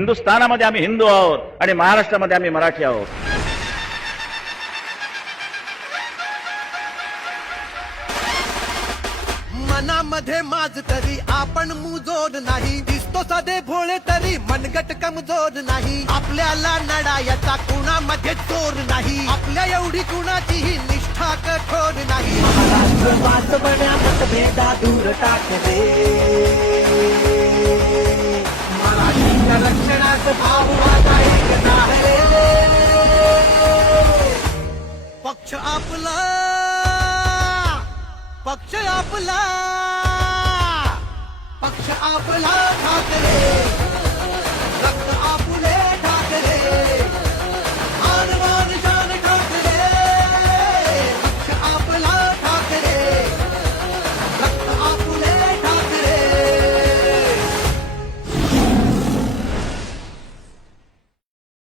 हिंदुस्थानामध्ये आम्ही हिंदू आहोत आणि महाराष्ट्रामध्ये आम्ही मराठी आहोत. मनामध्ये माझ तरी आपण मुजोड नाही, दिसतो साधे भोळे तरी मनगट कमजोर नाही. आपल्याला लढायचा कुणामध्ये जोर नाही, आपल्या एवढी कुणाचीही निष्ठा कठोर नाही. महाराष्ट्र वाचवण्या मतभेदा दूर टाकले, मराठीच्या रक्षणात भाव माझा एक नाहले. पक्ष आपला, पक्ष आपला, पक्ष आपला ठाकरे.